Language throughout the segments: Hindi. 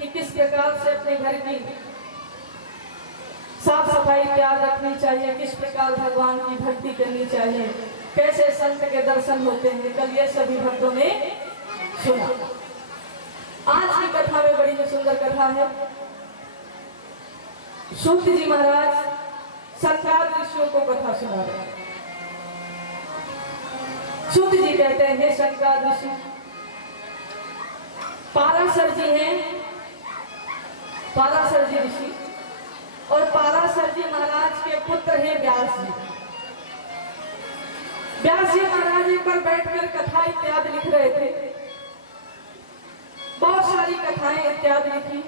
कि किस प्रकार से अपने घर की साफ सफाई तैयार रखनी चाहिए, किस प्रकार भगवान की भक्ति करनी चाहिए, कैसे संत के दर्शन होते हैं। कल ये सभी भक्तों ने सुना। आज की कथा में बड़ी सुंदर कथा है। सूत जी महाराज संकाद ऋषियों को कथा सुना रहे हैं। सूत जी कहते हैं, संकाद ऋषि पाराशर जी हैं, पाराशर जी ऋषि, और पाराशर जी महाराज के पुत्र हैं व्यास जी। व्यास जी महाराज एक बार बैठकर कथा इत्यादि लिख रहे थे, बहुत सारी कथाएं इत्यादि लिखी।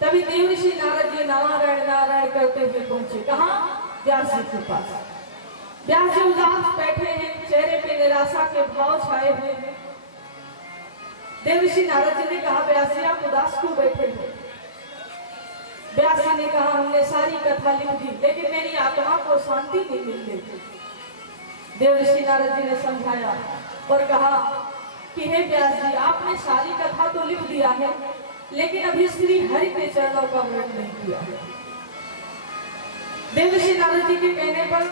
तभी देवऋषि नारद जी नारायण नारायण करते हुए पहुंचे। कहाँ? व्यास जी के पास। व्यास जी उदास बैठे हैं, चेहरे पे निराशा के भाव छाए हुए हैं। देवऋषि नारद जी ने कहा, व्यास जी आप उदास क्यों बैठे हैं? व्यास जी ने कहा, हमने सारी कथा लिख दी लेकिन मेरी आत्मा को शांति नहीं मिल रही। देवऋषि नारद जी ने समझाया और कहा कि हे व्यास जी, आपने सारी कथा तो लिख दिया है लेकिन अभी श्री हरि के चरणों का वर्णन नहीं किया है। देवऋषि नारद जी के कहने पर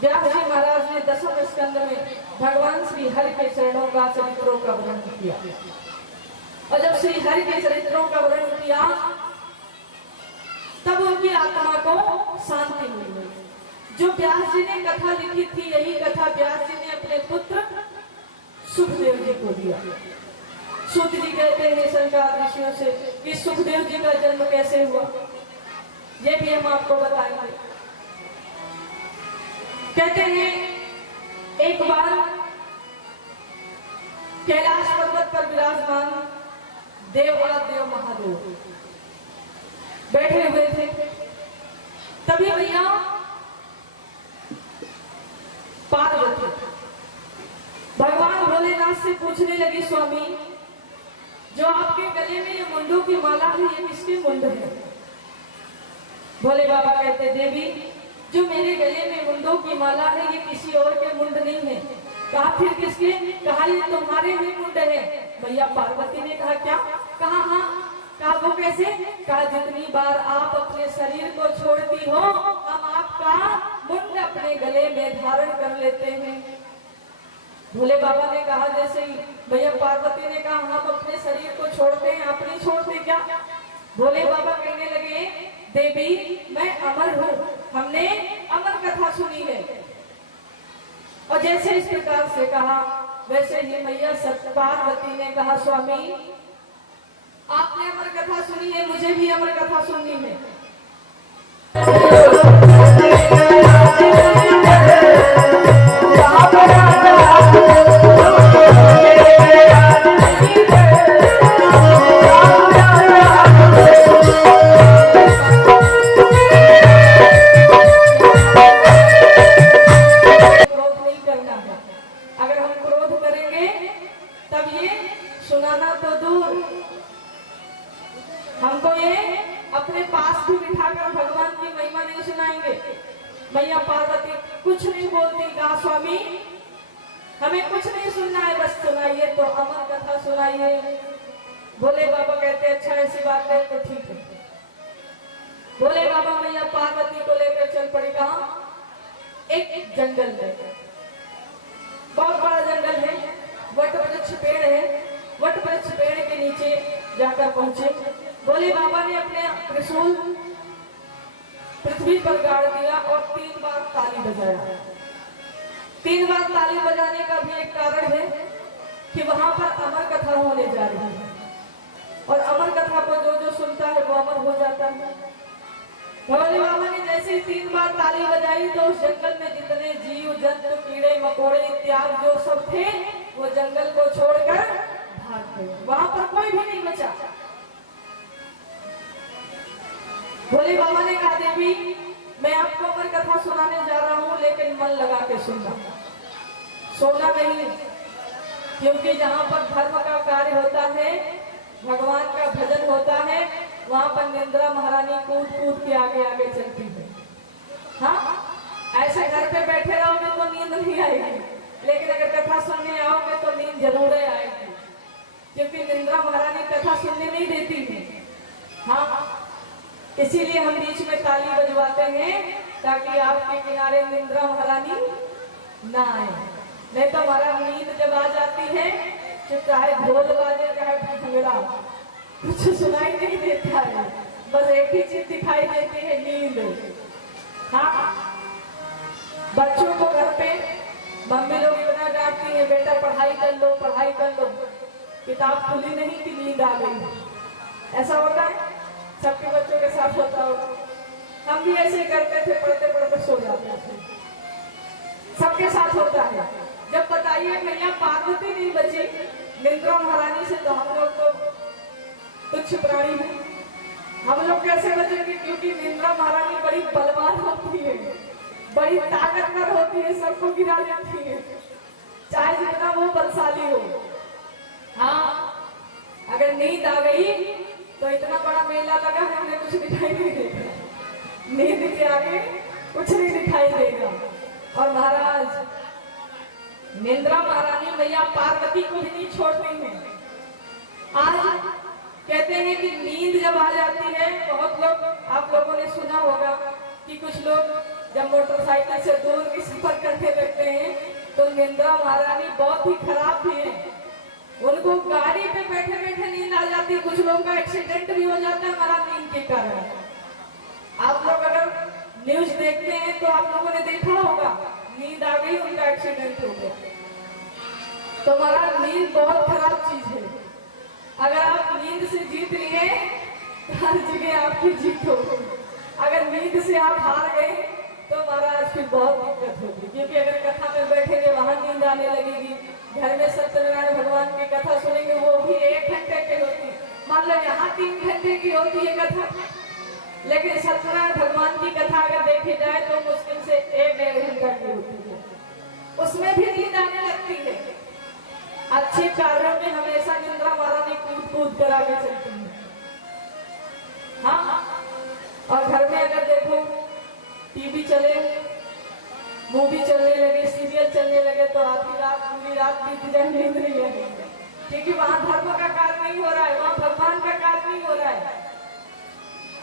व्यास जी महाराज ने 10वें स्कंद में भगवान श्री हरि के चरणों का चरित्रों का वर्णन किया। और जब श्री हरि के चरित्रों का वर्णन किया तब उनकी आत्मा को शांति मिली। जो व्यास जी ने कथा लिखी थी, यही कथा व्यास जी ने अपने पुत्र सुखदेव जी को दिया। सूत जी कहते हैं संकाद ऋषियों से कि सुखदेव जी का जन्म कैसे हुआ, ये भी हम आपको बताएंगे। कहते हैं एक बार कैलाश पर्वत पर विराजमान देवादिदेव महादेव बैठे हुए थे। तभी भैया पार्वती भगवान भोलेनाथ से पूछने लगी, स्वामी जो आपके गले में ये मुंडों की माला है, ये किसके मुंड है? भोले बाबा कहते, देवी जो मेरे गले में मुंडों की माला है ये किसी और के मुंड नहीं है। कहा फिर किसके? कहा ये तुम्हारे ही मुंड है। भैया पार्वती ने कहा क्या? कहा हाँ। कहा वो कैसे? कहा जितनी बार आप अपने शरीर को छोड़ती हो हम आपका मुंड अपने गले में धारण कर लेते हैं। भोले बाबा ने कहा जैसे ही भैया पार्वती ने कहा हम अपने शरीर को छोड़ते हैं, आप नहीं छोड़ते क्या? भोले बाबा कहने लगे, देवी मैं अमर हूँ, हमने अमर कथा सुनी है। और जैसे इस प्रकार से कहा वैसे ही मैया पार्वती ने कहा, स्वामी आपने अमर कथा सुनी है, मुझे भी अमर कथा सुननी है। हमको ये अपने पास भी बिठाकर भगवान की महिमा नहीं सुनाएंगे। मैया पार्वती कुछ नहीं बोलती, कहा स्वामी हमें कुछ नहीं सुनना है, बस सुनाइए तो अमर कथा सुनाइए। भोले बाबा कहते अच्छा ऐसी बात है तो ठीक है। भोले बाबा मैया पार्वती को लेकर चल पड़ी। कहा? एक जंगल में, बहुत बड़ा जंगल है, वट वृक्ष पेड़ है। वट वृक्ष पेड़ के नीचे जाकर पहुंचे। भोले बाबा ने अपने त्रिशूल पृथ्वी पर गाड़ दिया और 3 बार ताली बजाया। 3 बार ताली बजाने का भी एक कारण है कि वहां पर अमर कथा होने जा रही है और अमर कथा को जो जो सुनता है वो अमर हो जाता है। भोले बाबा ने जैसे ही 3 बार ताली बजाई तो उस जंगल में जितने जीव जंतु कीड़े मकोड़े इत्यादि जो सब थे वो जंगल को छोड़कर भाग गए। वहां पर कोई भी नहीं बचा। भोले बाबा ने कहा, देवी मैं आपको अमर कथा सुनाने जा रहा हूँ लेकिन मन लगा के सुनना, सोना नहीं, क्योंकि जहाँ पर धर्म का कार्य होता है, भगवान का भजन होता है, वहां पर निंद्रा महारानी कूद कूद के आगे आगे चलती है। हाँ, ऐसे घर पे बैठे रहोगे तो नींद नहीं आएगी, लेकिन अगर कथा सुनने आओगे तो नींद जरूर आएगी, क्योंकि निंद्रा महारानी कथा सुनने नहीं देती है। हाँ, इसीलिए हम बीच में ताली बजवाते हैं ताकि आपके किनारे निंद्रा महारानी ना आए। नहीं तो हमारा नींद जब आ जाती है तो चाहे ढोल बाजे चाहे भंगड़ा कुछ सुनाई नहीं देता है, बस एक ही चीज दिखाई देती है, नींद। हाँ, बच्चों को घर पे मम्मी लोग इतना डांटती है, बेटा पढ़ाई कर लो, पढ़ाई कर लो, किताब खुली नहीं कि नींद आ गई। ऐसा होता है, सबके बच्चों के साथ होता होगा। हम भी ऐसे करते थे, पढ़ते पढ़ते सो जाते थे, सबके साथ होता है। जब बताइए मैया पार्वती नहीं बची निंद्रा महारानी से, तो हम लोग तो तुच्छ प्राणी हैं। हम लोग कैसे बचेंगे? क्योंकि निंद्रा महारानी बड़ी बलवान होती है, बड़ी ताकतवर होती है, सबको गिरा देती है, चाहे जितना वो बलशाली हो। हाँ, अगर नींद आ गई तो इतना बड़ा मेला लगा है, हमें कुछ दिखाई नहीं देगा, नींद के आगे कुछ नहीं दिखाई देगा। और महाराज निंद्रा महारानी मैया पार्वती को भी नहीं छोड़ती हैं। आज कहते हैं कि नींद जब आ जाती है, बहुत लोग, आप लोगों ने सुना होगा कि कुछ लोग जब मोटरसाइकिल से दूर की सफर करने लगते हैं तो निंद्रा महारानी बहुत ही खराब भी है, उनको गाड़ी पे बैठे बैठे नींद आ जाती है। कुछ लोगों का एक्सीडेंट भी हो जाता है हमारा नींद के कारण। आप लोग अगर न्यूज देखते हैं तो आप लोगों ने देखा होगा, नींद आ गई, उनका एक्सीडेंट हो गया। तो हमारा नींद बहुत खराब चीज है। अगर आप नींद से जीत लिए तो हर जगह आपकी जीत होगी। अगर नींद से आप हार गए तो महाराज फिर बहुत दिक्कत होगी, क्योंकि अगर कथा में बैठेंगे वहां नींद आने लगेगी। घर में सत्यनारायण भगवान की कथा सुनेंगे, वो भी 1 घंटे की होती, मान लो यहाँ 3 घंटे की होती है कथा, लेकिन सत्यनारायण भगवान की कथा अगर देखी जाए तो मुश्किल से 1-1.5 घंटा की होती है, उसमें भी नींद आने लगती है। अच्छे कार्यों में हमेशा निंद्रा महारानी कूद कूद कर आगे चलती है। हाँ, और घर में अगर देखो टीवी चले, मूवी चलने लगे, सीरियल चलने लगे तो आधी रात पूरी रात बीत जाए, नींद नहीं आएगी, क्योंकि वहां धर्म का कार्य नहीं हो रहा है, वहां भगवान का कार्य नहीं हो रहा है।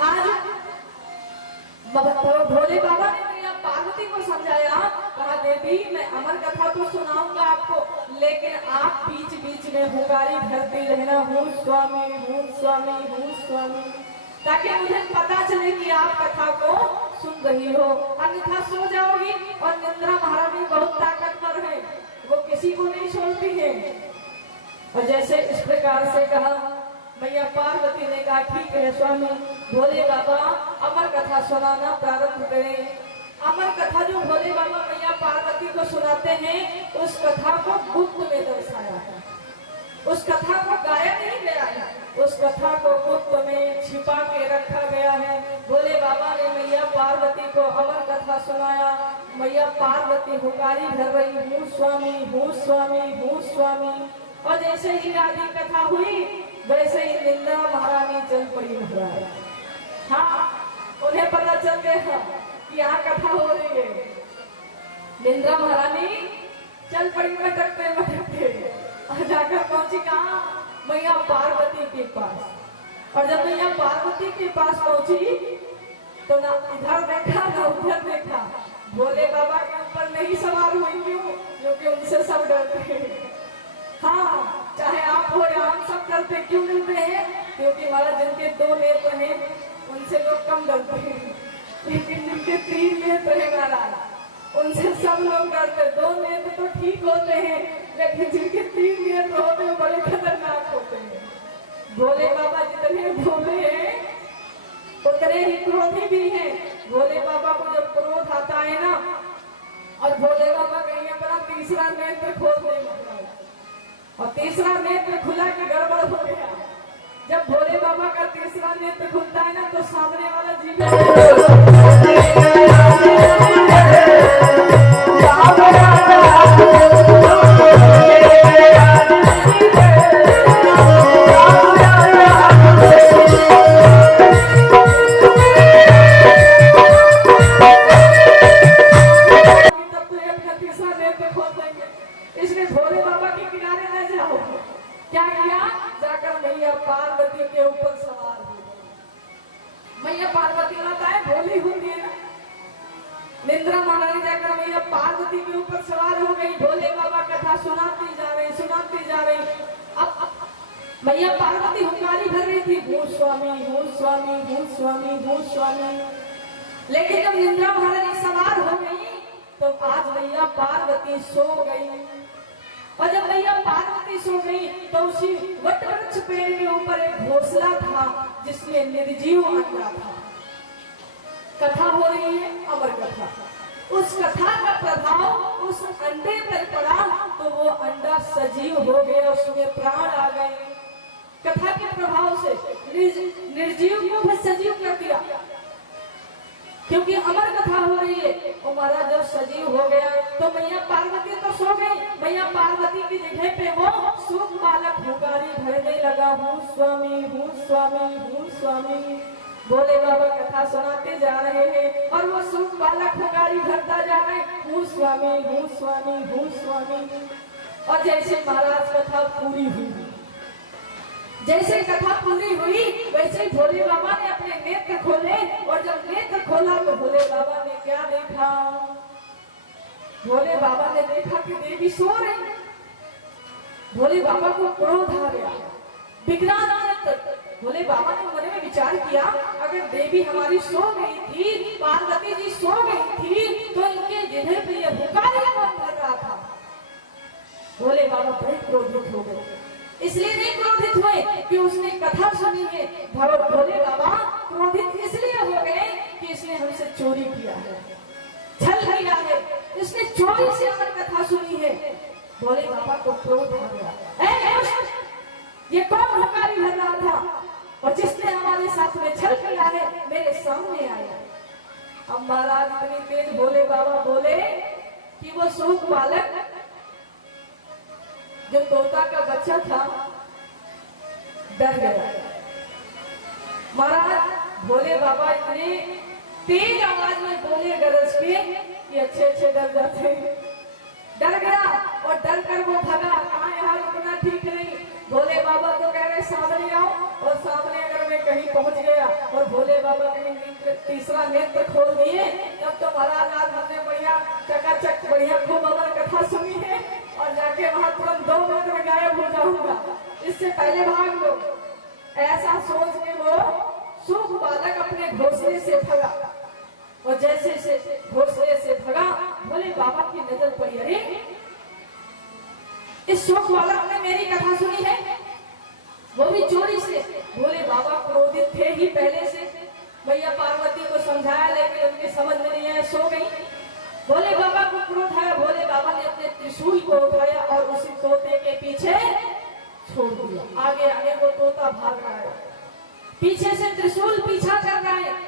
आज भोले बाबा ने मैया पार्वती को समझाया, कहा देवी मैं अमर कथा तो सुनाऊंगा आपको, लेकिन आप बीच बीच में हुंकारी भरती रहना, हूँ स्वामी, हूँ स्वामी, हूँ स्वामी, ताकि मुझे पता चले कि आप कथा को सुन रही हो, अन्यथा सो जाओगी। और निंद्रा महारानी बहुत ताकतवर है, वो किसी को नहीं छोड़ती है। और जैसे इस प्रकार से कहा, मैया पार्वती ने कहा ठीक है स्वामी, भोले बाबा अमर कथा सुनाना प्रारंभ करें। अमर कथा जो भोले बाबा मैया पार्वती को सुनाते हैं, उस कथा को गुप्त में दर्शाया है, उस कथा को गाया नहीं गया है, उस कथा को गुप्त में छिपा के रखा गया है। भोले बाबा ने मैया पार्वती को अमर कथा सुनाया, मैया पार्वती हुंकारी भर रही, हूँ स्वामी, हूँ स्वामी, हूँ स्वामी। और जैसे ही आदि कथा हुई वैसे ही निंद्रा महारानी चल पड़ी महाराज। हाँ, उन्हें पता चल गया कि यहाँ कथा हो रही है। निंद्रा महारानी चल पड़ी मटकते मटकते, और जाकर पहुंची कहाँ? मैया पार्वती के पास। और जब मैया पार्वती के पास पहुंची तो ना इधर देखा ना उधर देखा, भोले बाबा के ऊपर नहीं सवार हुई। क्यों? क्योंकि उनसे सब डरते हैं। हाँ, चाहे आप हो या हम सब डरते। क्यों डरते हैं? क्योंकि हमारा जिनके 2 नेत्र हैं उनसे लोग कम डरते हैं, लेकिन जिनके 3 नेत्र है महाराज, उनसे सब लोग डरते। 2 नेत्र तो ठीक होते हैं, लेकिन जिनके 3 नेत्र होते हैं बड़े खतरनाक होते हैं। भोले बाबा जितने भोले हैं उतने ही क्रोधी भी हैं। भोले बाबा को जब क्रोध आता है ना, और भोले बाबा कहीं अपना तीसरा नेत्र खोल देंगे, और तीसरा नेत्र खुला कि गड़बड़ हो गया। जब भोले बाबा का तीसरा नेत्र खुलता है ना, तो सामने वाला जीव इसलिए भोले बाबा के किनारे न जाओ। क्या किया? जाकर मैया पार्वती के ऊपर सवार हो गई। मैया पार्वती कहता है भोली होती है ना, निंद्रा महारानी जाकर मैया पार्वती के ऊपर सवार हो गई। भोले बाबा कथा सुनाती जा रही, सुनाती जा रही। अब मैया पार्वती हुंकारी भर रही थी, भू स्वामी, भू स्वामी, भू स्वामी, भू स्वामी। लेकिन जब निंद्रा महारानी सवार हो गई तो आज मैया पार्वती सो गई। और जब मैया पार्वती सो गई तो उसी वट वृक्ष पेड़ के ऊपर एक घोंसला था जिसमें निर्जीव अंडा था। कथा हो रही है, अमर कथा। उस कथा का प्रभाव उस अंडे पर पड़ा तो वो अंडा सजीव हो गया, उसमें प्राण आ गए। कथा के प्रभाव से निर्जीव को भी सजीव कर दिया, क्योंकि अमर कथा हो रही है। और महाराज जब सजीव हो गया तो मैया पार्वती तो सो गई। मैया पार्वती की जगह पे वो सूख बालक हुंकारी भरने लगा, हूँ स्वामी, हूँ स्वामी, हूँ स्वामी। भोले बाबा कथा सुनाते जा रहे हैं और वो सूख बालक हुंकारी भरता जा रहा है, हूँ स्वामी, हूँ स्वामी, हूँ स्वामी। और जैसे महाराज कथा पूरी हुई, जैसे कथा पूरी हुई वैसे ही भोले बाबा ने अपने नेत्र खोले। और जब नेत्र खोला तो भोले बाबा ने क्या देखा? भोले बाबा ने देखा कि देवी सो रही। भोले बाबा को क्रोध आ गया, विकराल नेत्र। भोले बाबा ने मन में विचार किया, अगर देवी हमारी सो गई थी, पार्वती जी सो गई थी, तो इनके जगह पे ये हुंकारी कौन भर रहा था? भोले बाबा बड़े क्रोधित हो गए। इसलिए नहीं क्रोधित हुए कि उसने कथा सुनी है, भोले बाबा क्रोधित इसलिए हो गए कि इसने हमसे चोरी किया है, छल किया है, इसने चोरी से अमर कथा सुनी है। भोले बाबा को क्रोध आ गया, ये कौन हुंकारी भर रहा था और जिसने हमारे साथ में छल किया है, मेरे सामने आया। अब महाराज इतनी तेज भोले बाबा बोले कि वो सूख बालक जो तोता का बच्चा था डर गया। महाराज भोले बाबा इतने तेज आवाज में बोले गरज के कि अच्छे डर जाते। डर गया और डर कर वो भगा। कहाँ यहाँ रुकना ठीक नहीं। भोले बाबा तो कह रहे सामने आओ, और सामने अगर मैं कहीं पहुंच गया और भोले बाबा कहीं तीसरा नेत्र खोल दिए, तब तो महाराज आज हमने बढ़िया चकाचक बढ़िया खूब अमर कथा सुनी है और जाके वहां तुरंत 2 मिनट में गायब हो जाऊंगा, इससे पहले भाग लो। ऐसा सोच के वो सूख बालक अपने घोंसले से भगा। और जैसे से घोंसले से भगा, भोले बाबा की नजर पड़ी, अरे इस सूख बालक ने मेरी कथा सुनी है, वो भी चोरी से। भोले बाबा क्रोधित थे ही पहले से। मैया पार्वती को समझाया लेकिन उनके समझ में नहीं आया, सो गई। भोले बाबा को क्रोध आया, भोले बाबा ने अपने त्रिशूल को उठाया और उसी तोते के पीछे छोड़ दिया। आगे आगे वो तोता भाग रहा है, पीछे से त्रिशूल पीछा कर रहा है।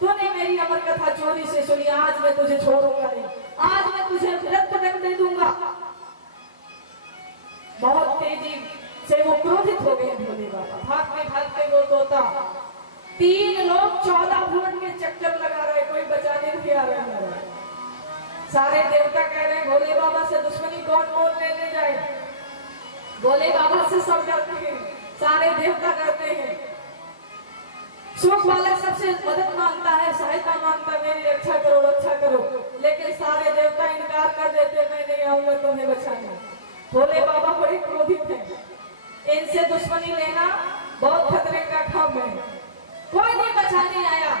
तूने मेरी अमर कथा चोरी से सुनी, आज मैं तुझे छोड़ूंगा नहीं, आज मैं तुझे रक्त दे दूंगा। बहुत तेजी से वो क्रोधित हो गए भोले बाबा। भागते वो तोता 3 लोग 14 भुवन के चक्कर लगा रहे, कोई बचाने नहीं आ रहा। सारे देवता कह रहे भोले बाबा से दुश्मनी कौन लेने जाए। भोले बाबा से सब डरते हैं, सारे देवता डरते हैं। सूख बालक सबसे मदद मांगता है, सहायता मांगता है, मेरी रक्षा करो, रक्षा करो। लेकिन सारे देवता इनकार कर देते, मैं नहीं आऊंगा तुम्हें बचाने। भोले बाबा बड़े क्रोधित हैं, इनसे दुश्मनी लेना बहुत खतरे का काम है। कोई नहीं बचाने आया।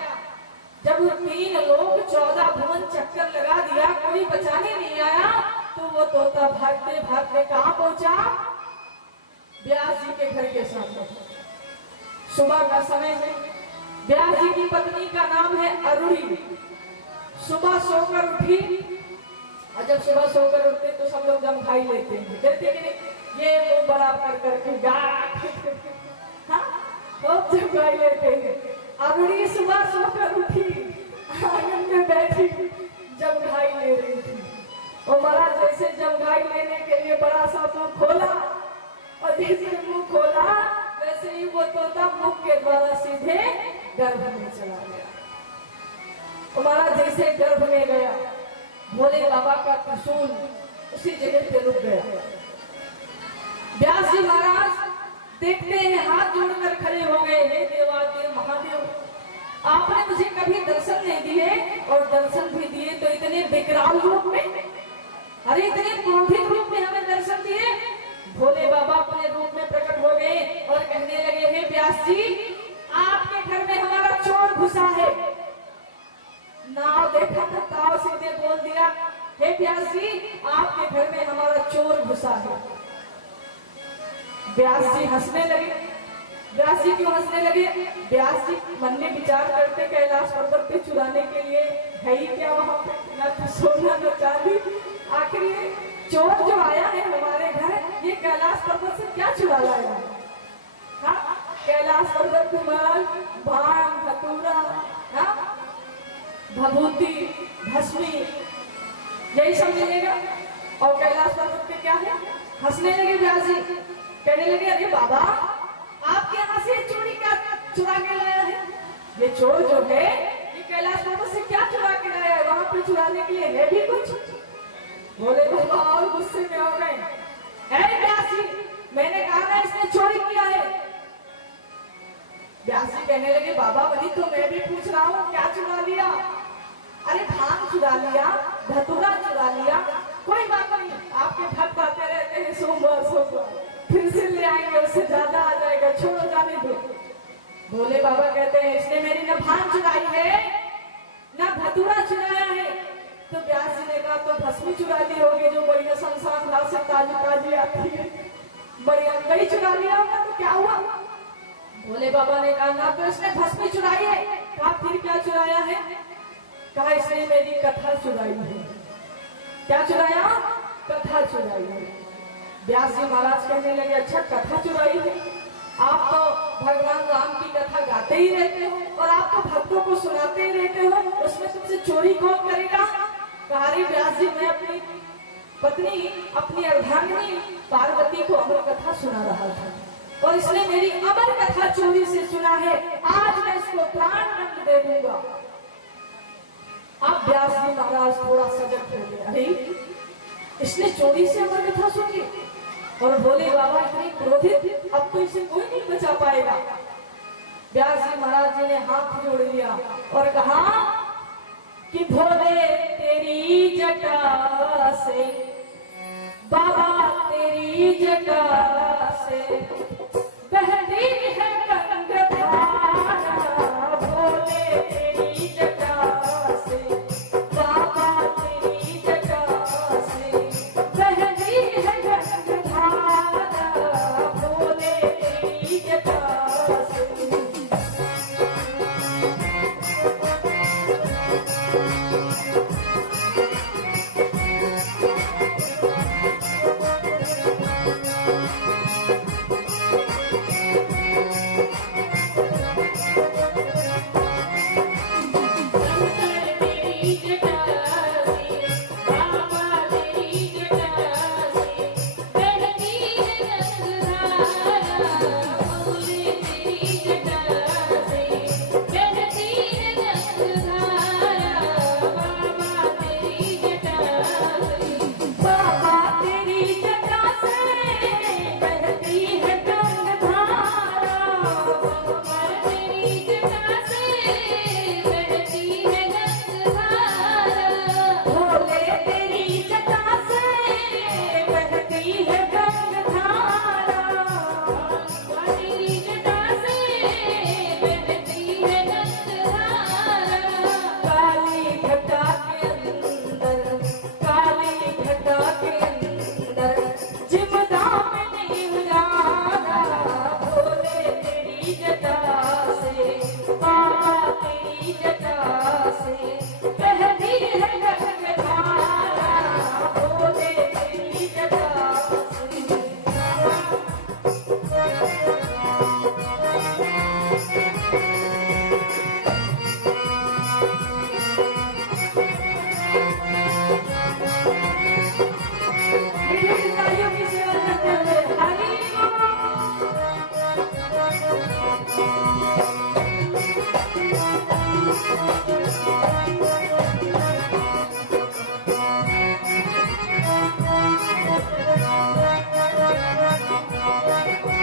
जब 3 लोग 14 भुवन चक्कर लगा दिया, कोई बचाने नहीं आया, तो वो तोता भागते भागते कहाँ पहुंचा? व्यास जी के घर के सामने। सुबह का समय है। व्यास जी की पत्नी का नाम है अरुणी। सुबह सोकर उठी, और जब सुबह सोकर उठते तो सब लोग जमघाई लेते हैं, कहते कि ये वो बड़ा करके जमघाई लेते हैं। अरुणी सुबह सोकर उठी, आंगन में बैठी जमघाई ले रही थी। और महाराज जैसे जमघाई लेने के लिए बड़ा सा मुंह खोला, और जैसे मुंह खोला वैसे ही वो तोता मुख के द्वारा सीधे गर्भ में चला गया। हमारा जैसे गर्भ में गया, भोले बाबा का त्रिशूल उसी जगह पे रुक गया। व्यास जी महाराज देखते हैं हाथ जोड़कर खड़े हो गए, हे देवादेव महादेव, आपने मुझे कभी दर्शन नहीं दिए और दर्शन भी दिए तो इतने विकराल रूप में, अरे इतने क्रोधित रूप में हमें दर्शन दिए। भोले बाबा अपने रूप में प्रकट हो गए और कहने लगे, हे व्यास जी, आपके घर में हमारा चोर घुसा है। नाव देखा तो ताव सीधे बोल दिया, हे व्यास जी, आपके घर में हमारा चोर घुसा है। व्यास जी हंसने लगे। व्यास जी क्यों हंसने लगे? व्यास जी मन में विचार करते, कैलाश पर्वत पे चुराने के लिए है ही क्या वहां पे, ना तो सोना न चांदी, आखिर ये चोर जो आया है हमारे घर, ये कैलाश पर्वत से क्या चुरा लाया है? हाँ, कैलाश पर्वत कुमार, भांग, धतूरा, हाँ, भभूति, भस्मी, यही सब मिलेगा। और कैलाश पर्वत पे क्या है? हंसने लगे व्यास जी, कहने लगे, अरे बाबा, आपके यहाँ से चोरी क्या चुरा के लाया है? ये चोर जो है ये कैलाश पर्वत से क्या चुरा के लाया है? वहां पे चुराने के लिए है भी कुछ? बोले बाबा और गुस्से में हो गए, अरे व्यास जी, मैंने कहा ना इसने चोरी किया है। व्यास जी कहने लगे, बाबा वही तो मैं भी पूछ रहा हूँ, क्या चुरा लिया? अरे भांग चुरा लिया, धतूरा चुरा लिया, कोई बात नहीं, आपके भक्त आते रहते हैं सोमवार सोमवार, फिर से ले आएंगे, उससे ज्यादा आ जाएगा, छोड़ो जाने दो। भोले बाबा कहते हैं, इसने मेरी न भांग चुराई है न धतूरा चुराया है। तो व्यास जी ने कहा, तो भस्मी चुरा ली होगी, जो बढ़िया संसार घाट से ताजी ताजी आती है, बढ़िया कहीं चुरा लिया होगा तो क्या हुआ? भोले बाबा ने कहा, ना तो इसने भस्मी चुराई है। कहा, फिर क्या चुराया है? कहा, इसने मेरी कथा चुराई है। क्या चुराया? कथा चुराई है। व्यास जी महाराज कहने लगे, अच्छा कथा चुराई है? आप तो भगवान राम की कथा गाते ही रहते हो और आप तो भक्तों को सुनाते ही रहते हो, उसमें तुमसे चोरी कौन करेगा? कहा, व्यास जी, मैं अपनी पत्नी, अपनी अर्धांगिनी पार्वती को अमर कथा सुना रहा था और इसने मेरी अमर कथा चोरी से सुना है, आज मैं इसको प्राण दंड दे दूंगा। अब व्यास जी महाराज थोड़ा सजग हो गए, अरे इसने चोरी से अमर कथा सुनी और भोले बाबा इतने क्रोधित, अब तो इसे कोई नहीं बचा पाएगा। व्यास जी महाराज जी ने हाथ जोड़ लिया और कहा कि भोले तेरी जटा से, बाबा तेरी जटा से बहती है गंगाधारा, भोले तेरी जटा से, बाबा तेरी जटा से बहती है गंगाधारा, भोले तेरी जटा से।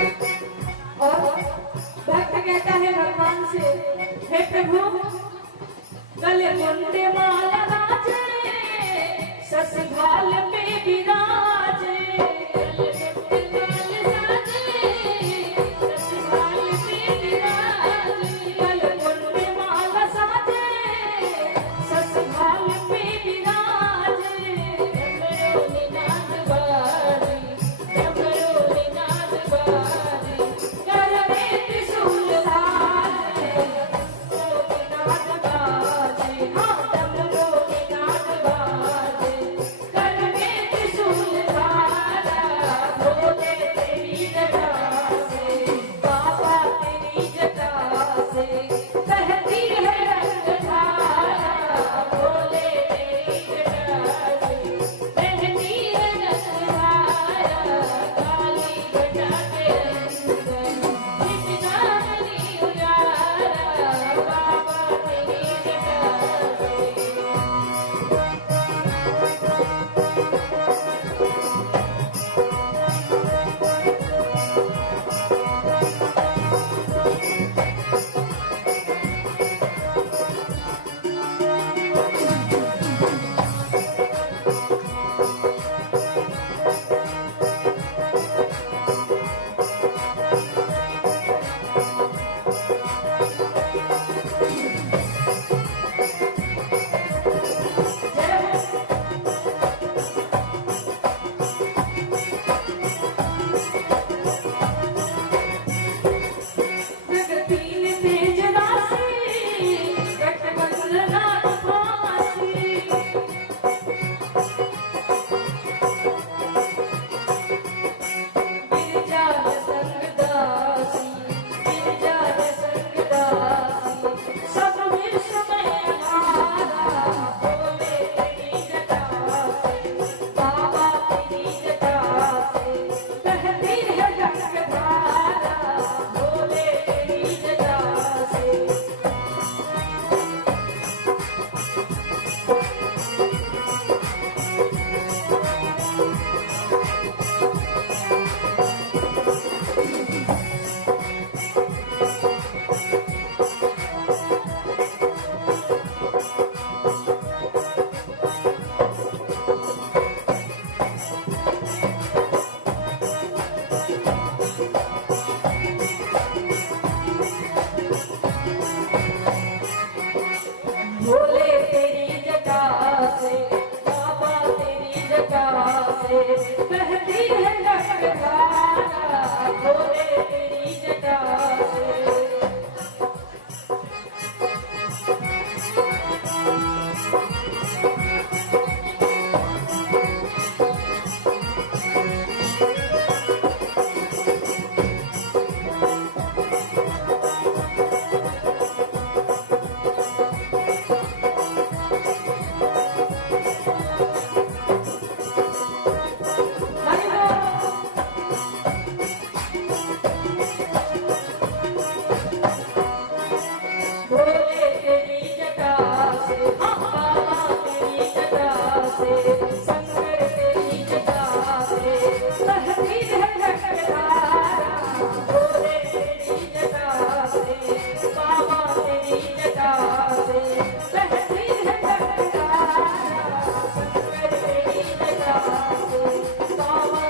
और भक्त कहता है भगवान से, हे प्रभु गले मुंडे माला राजे, सस भाल पे विराजे, बहती है गंगा भोले तेरी जटा से। Baba